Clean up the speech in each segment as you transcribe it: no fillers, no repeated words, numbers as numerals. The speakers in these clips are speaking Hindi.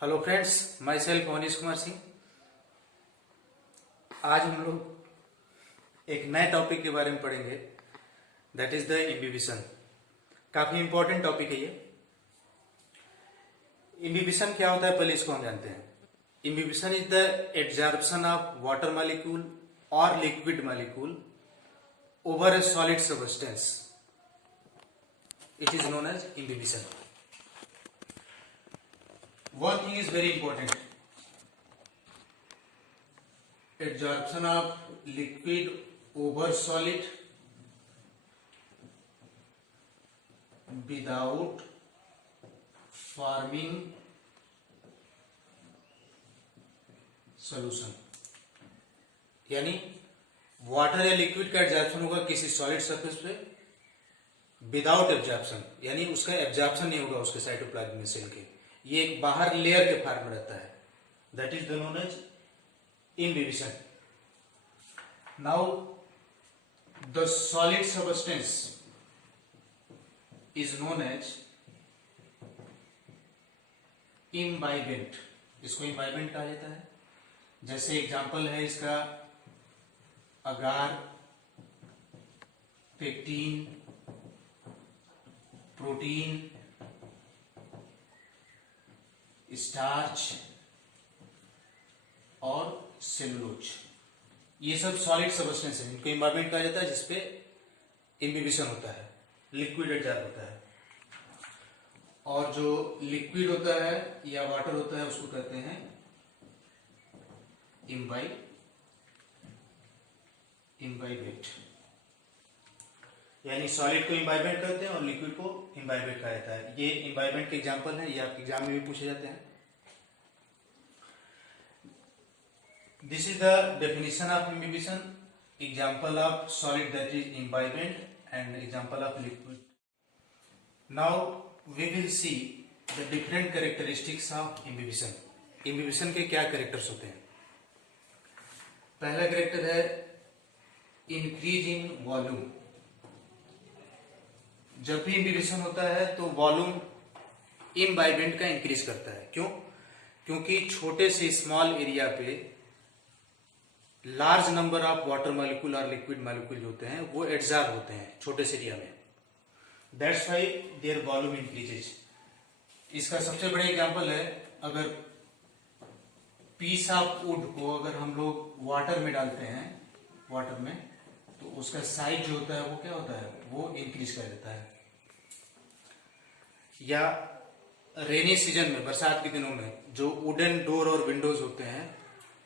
Hello friends, my self Manish Kumar Singh. आज हम लोग एक नए टॉपिक के बारे में पढ़ेंगे, दैट इज द इम्बिबिशन। काफी इंपॉर्टेंट टॉपिक है ये। इम्बिबिशन क्या होता है, पहले इसको हम जानते हैं। Imbibition is the absorption of water molecule और liquid molecule over a solid substance. It is known as imbibition. One thing is very important: absorption of liquid over solid without forming solution। यानी वाटर या लिक्विड का एब्जॉर्प्शन होगा किसी सॉलिड सरफेस पे विदाउट एब्जॉर्प्शन, यानी उसका एब्जॉर्प्शन नहीं होगा उसके साइटोप्लाज्म में सेल के। ये एक बाहर लेयर के फॉर्म में रहता है, that is the known as imbibition. Now the solid substance is known as imbibant. इसको इम्बाइबेंट कहा जाता है। जैसे एग्जांपल है इसका अगार, पेक्टीन, प्रोटीन, स्टार्च और सेलुलोज। ये सब सॉलिड सबस्टेंस है, इनको इम्बाइबेंट कहा जाता है, जिसपे इम्बिबिशन होता है, लिक्विड एब्जॉर्ब होता है। और जो लिक्विड होता है या वाटर होता है उसको कहते हैं इम्बाइबेट। यानी सॉलिड को इम्बाइबेंट करते हैं और लिक्विड को इम्बाइबेट कहा जाता है। ये इम्बाइबेंट के एग्जांपल हैं, ये आपके एग्जाम में भी पूछे जाते हैं। This is the definition of imbibition. Example of solid that is imbibant and example of liquid. Now we will see the different characteristics of imbibition. Imbibition के क्या कैरेक्टर्स होते हैं। पहला कैरेक्टर है इंक्रीज इन वॉल्यूम। जब भी इम्बिबिशन होता है तो वॉल्यूम इम्बाइबेंट का इंक्रीज करता है। क्यों? क्योंकि छोटे से स्मॉल एरिया पे large number of water molecule और लिक्विड मॉलिक्यूल होते हैं, वो एब्जॉर्ब होते हैं छोटे से एरिया में। That's why there volume increases. इसका सबसे बड़ा एग्जांपल है, अगर पीस ऑफ वुड को अगर हम लोग वाटर में डालते हैं, वाटर में, तो उसका साइज जो होता है वो क्या होता है, वो इंक्रीज कर देता है। या रेनी सीजन में, बरसात के दिनों में, जो वुडन डोर और विंडोज होते हैं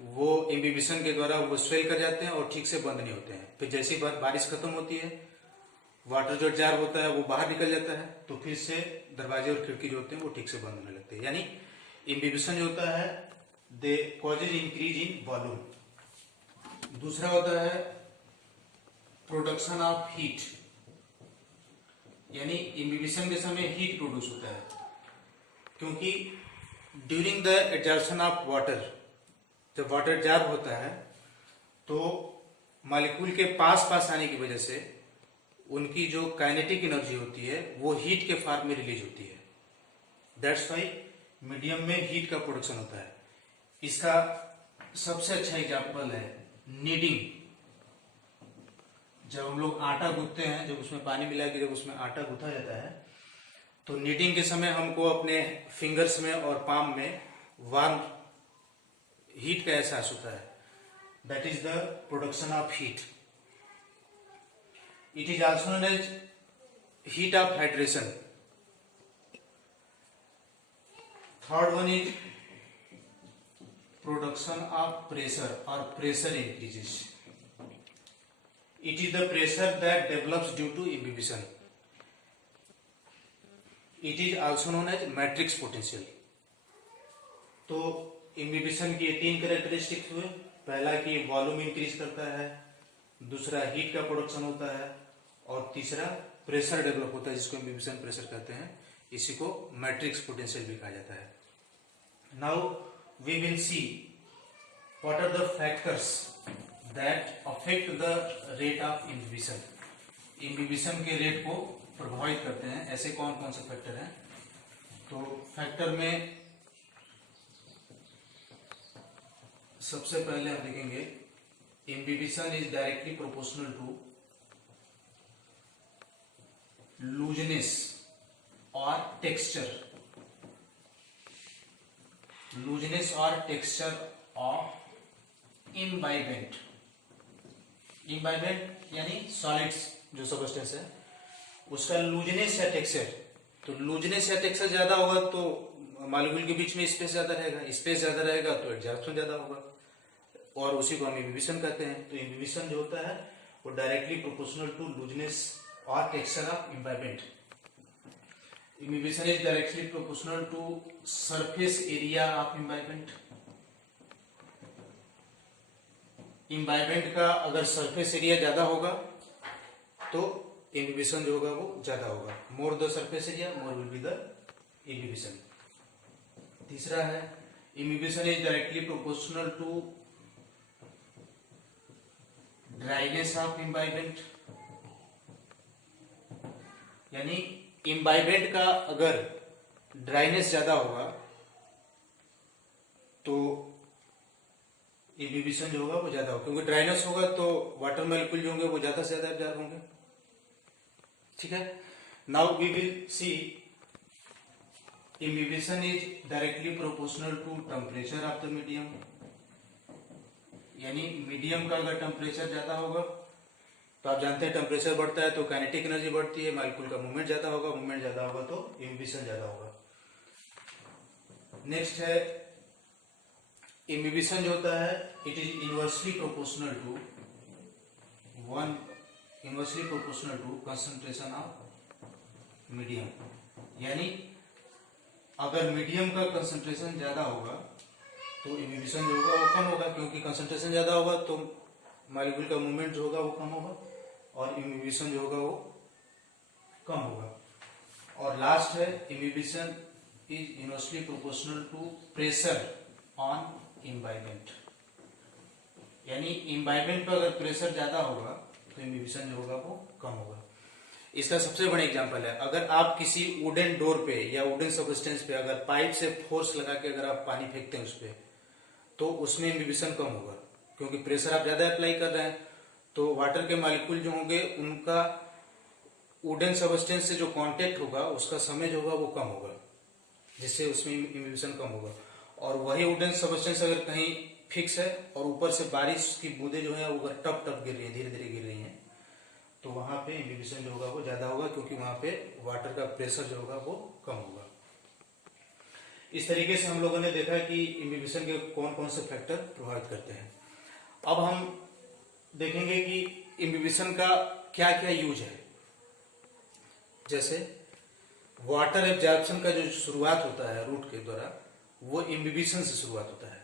वो इम्बिबिशन के द्वारा वो स्वेल कर जाते हैं और ठीक से बंद नहीं होते हैं। फिर जैसे ही बारिश खत्म होती है, वाटर जो एब्जॉर्ब होता है वो बाहर निकल जाता है, तो फिर से दरवाजे और खिड़की जो होते हैं वो ठीक से बंद होने लगते हैं। यानी इम्बिबिशन जो होता है दे कॉजेज इंक्रीज इन वॉल्यूम। दूसरा होता है प्रोडक्शन ऑफ हीट। यानी इम्बिबिशन के समय हीट प्रोड्यूस होता है, क्योंकि during the absorption of water, जब वाटर एब्जॉर्ब होता है तो मॉलिक्यूल के पास पास आने की वजह से उनकी जो काइनेटिक एनर्जी होती है वो हीट के फॉर्म में रिलीज होती है। दैट्स व्हाई मीडियम में हीट का प्रोडक्शन होता है। इसका सबसे अच्छा एग्जांपल है नीडिंग। जब हम लोग आटा गूंथते हैं, जब उसमें पानी मिला के जब उसमें आटा गूंथा जाता है, तो नीडिंग के समय हमको अपने फिंगर्स में और पाम में वार्म हीट का एहसास होता है। That is the production of heat. It is also known as heat of hydration. Third one is production of pressure और pressure increases. It is the pressure that develops due to imbibition. It is also known as matrix potential. तो इम्बिबिशन के तीन कैरेक्टरिस्टिक्स हुए। पहला कि वॉल्यूम इंक्रीज करता है, दूसरा हीट का प्रोडक्शन होता है, और तीसरा प्रेशर डेवलप होता है, जिसको इम्बिबिशन प्रेशर कहते हैं। इसी को मैट्रिक्स पोटेंशियल भी कहा जाता है। Now we will see what are the factors that affect the rate of inhibition। Imbibition के रेट को प्रभावित करते हैं। ऐसे कौन कौन से फैक्टर हैं? तो फैक्टर में सबसे पहले हम देखेंगे imbibition is directly proportional to looseness और टेक्सचर, लूजनेस और टेक्सचर ऑफ इम्बाइबेंट। इम्बाइबेंट यानी सॉलिड्स जो सब्सटेंस है उसका लूजनेस या टेक्सचर। तो लूजनेस या टेक्सचर ज्यादा होगा तो मॉलिक्यूल के बीच में स्पेस ज्यादा रहेगा, स्पेस ज्यादा रहेगा तो एडजॉर्प्शन ज्यादा होगा, और उसी को हम इम्बिबिशन कहते हैं। तो इम्बिबिशन जो होता है वो डायरेक्टली प्रोपोर्शनल टू लूजनेस और texture of imbibant. Imbibition is directly proportional to surface area of imbibant. Imbibant का अगर सरफेस एरिया ज्यादा होगा तो इम्बिबिशन जो होगा वो ज्यादा होगा। More the surface area more will be the imbibition. तीसरा है imbibition is directly proportional to dryness of imbibant. यानी इम्बाइबेंट का अगर ड्राइनेस ज्यादा होगा तो इम्बिबिशन जो होगा वो ज्यादा होगा, क्योंकि ड्राइनेस होगा तो वाटर मॉलिक्यूल जो होंगे वो ज्यादा से ज्यादा एब्जॉर्ब होंगे। ठीक है, now we will see imbibition is directly proportional to temperature of the medium. यानी मीडियम का अगर टेम्परेचर ज्यादा होगा तो आप जानते हैं टेम्परेचर बढ़ता है तो काइनेटिक एनर्जी बढ़ती है, मॉलिक्यूल का मूवमेंट ज्यादा होगा, मूवमेंट ज्यादा होगा तो इम्बिबिशन ज्यादा होगा। नेक्स्ट है इम्बिबिशन जो होता है it is inversely proportional to concentration of medium. यानी अगर मीडियम का कंसंट्रेशन ज्यादा होगा तो इम्बिबिशन जो होगा वो कम होगा, क्योंकि कंसंट्रेशन ज्यादा होगा तो मॉलिक्यूल का मूवमेंट जो होगा वो कम होगा और इम्बिबिशन जो होगा वो कम होगा। और लास्ट है imbibition is inversely proportional to pressure on imbibant. यानी इम्बाइबेंट पर अगर प्रेशर ज्यादा होगा तो इम्बिबिशन जो होगा वो कम होगा। इसका सबसे बड़ा एग्जांपल है, अगर आप किसी वुडन डोर पे या वुडन सब्सटेंस पे अगर पाइप से फोर्स लगा के अगर आप पानी फेंकते हैं उस पे तो उसमें इम्बिबिशन कम होगा, क्योंकि प्रेशर आप ज्यादा अप्लाई कर रहे हैं। तो वाटर के मॉलिक्यूल जो होंगे उनका वुडन सब्सटेंस से जो कांटेक्ट होगा उसका समय जो होगा वो कम होगा, जिससे उसमें इम्बिबिशन कम होगा। और वही वुडन सब्सटेंस अगर कहीं फिक्स है और ऊपर से बारिश की बूंदें जो है वो अगर टप टप गिर रही है, धीरे धीरे गिर रही हैं, तो वहां पे इम्बिबिशन जो होगा वो ज्यादा होगा, क्योंकि वहां पे वाटर का प्रेशर जो होगा वो कम होगा। इस तरीके से हम लोगों ने देखा कि इम्बिबिशन के कौन कौन से फैक्टर प्रभावित करते हैं। अब हम देखेंगे कि इम्बिबिशन का क्या क्या यूज है। जैसे वाटर एब्जॉर्प्शन का जो शुरुआत होता है रूट के द्वारा वो इम्बिबिशन से शुरुआत होता है।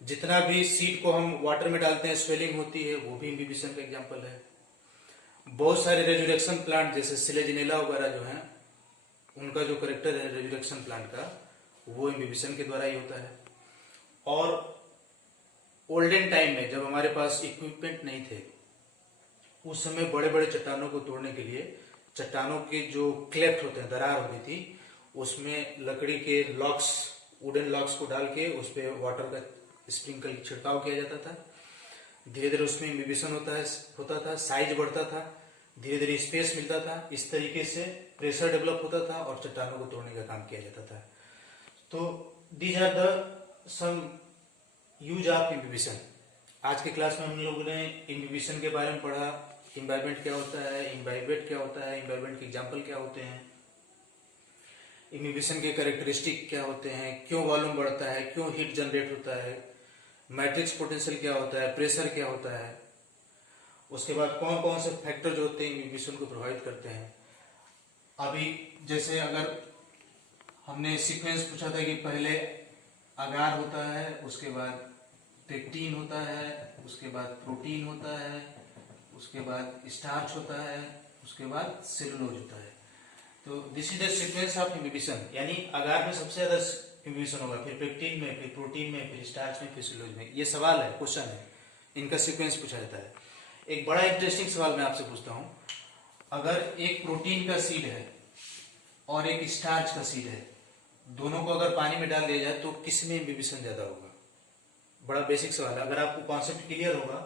जितना भी सीड को हम वाटर में डालते हैं स्वेलिंग होती है, वो भी इम्बिबिशन का एग्जांपल है। बहुत सारे रेजुरेक्शन प्लांट जैसे सिलेजिनेला वगैरह जो हैं उनका जो करेक्टर है रेजुरेक्शन प्लांट का वो इम्बिबिशन के द्वारा ही होता है। और ओल्डन टाइम में जब हमारे पास इक्विपमेंट नहीं थे उस समय बड़े बड़े चट्टानों को तोड़ने के लिए चट्टानों के जो क्लेफ्ट होते हैं, दरार होती थी, उसमें लकड़ी के लॉक्स, वुडन लॉक्स को डाल के उस पर वाटर का स्प्रिंकल छिड़काव किया जाता था। धीरे धीरे उसमें इम्बिबिशन होता था, साइज बढ़ता था, धीरे धीरे स्पेस मिलता था। इस तरीके से प्रेशर डेवलप होता था और चट्टानों को तोड़ने का काम किया जाता था। तो these are the some use of imbibition. आज के क्लास में हम लोगों ने इम्बिबिशन के बारे में पढ़ा, इम्बाइबेंट क्या होता है, इम्बाइबेट क्या होता है, इम्बाइबेंट के एग्जाम्पल क्या होते हैं, इम्बिबिशन के कैरेक्टरिस्टिक क्या होते हैं, क्यों वॉल्यूम बढ़ता है, क्यों हीट जनरेट होता है, मैट्रिक्स पोटेंशियल क्या होता है, प्रेशर क्या होता है, उसके बाद कौन कौन से फैक्टर जो होते हैं इम्बिबिशन को प्रभावित करते हैं। अभी जैसे अगर हमने सीक्वेंस पूछा था कि पहले अगार होता है, उसके बाद पेक्टिन होता है, उसके बाद प्रोटीन होता है, उसके बाद स्टार्च होता है, उसके बाद सेलुलोज होता है। तो this is the sequence of imbibition. यानी अगार में सबसे ज्यादा इम्बिबिशन होगा, फिर पेक्टिन में, फिर प्रोटीन में, फिर स्टार्च में, फिर सेलुलोज में। ये सवाल है, क्वेश्चन है, इनका सीक्वेंस पूछा जाता है। एक बड़ा इंटरेस्टिंग सवाल मैं आपसे पूछता हूं, अगर एक प्रोटीन का सीड है और एक स्टार्च का सीड है, दोनों को अगर पानी में डाल दिया जाए तो किसमें इम्बिबिशन ज्यादा होगा? बड़ा बेसिक सवाल है। अगर आपको कॉन्सेप्ट क्लियर होगा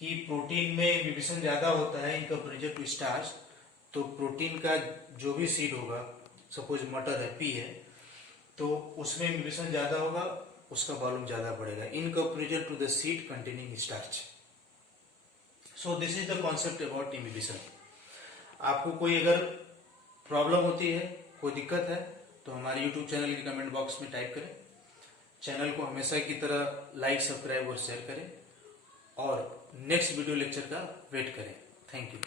कि प्रोटीन में इनहिबिशन ज्यादा होता है इन कंपेरिजन टू स्टार्च, तो प्रोटीन का जो भी सीड होगा, सपोज मटर है, पी है, तो उसमें इनहिबिशन ज्यादा होगा, उसका वॉल्यूम ज्यादा बढ़ेगा in comparison to the seed containing starch. So this is the concept about inhibition. आपको कोई अगर प्रॉब्लम होती है, कोई दिक्कत है, तो हमारे यूट्यूब चैनल के कमेंट बॉक्स में टाइप करें। चैनल को हमेशा की तरह लाइक, सब्सक्राइब और शेयर करें और नेक्स्ट वीडियो लेक्चर का वेट करें। Thank you.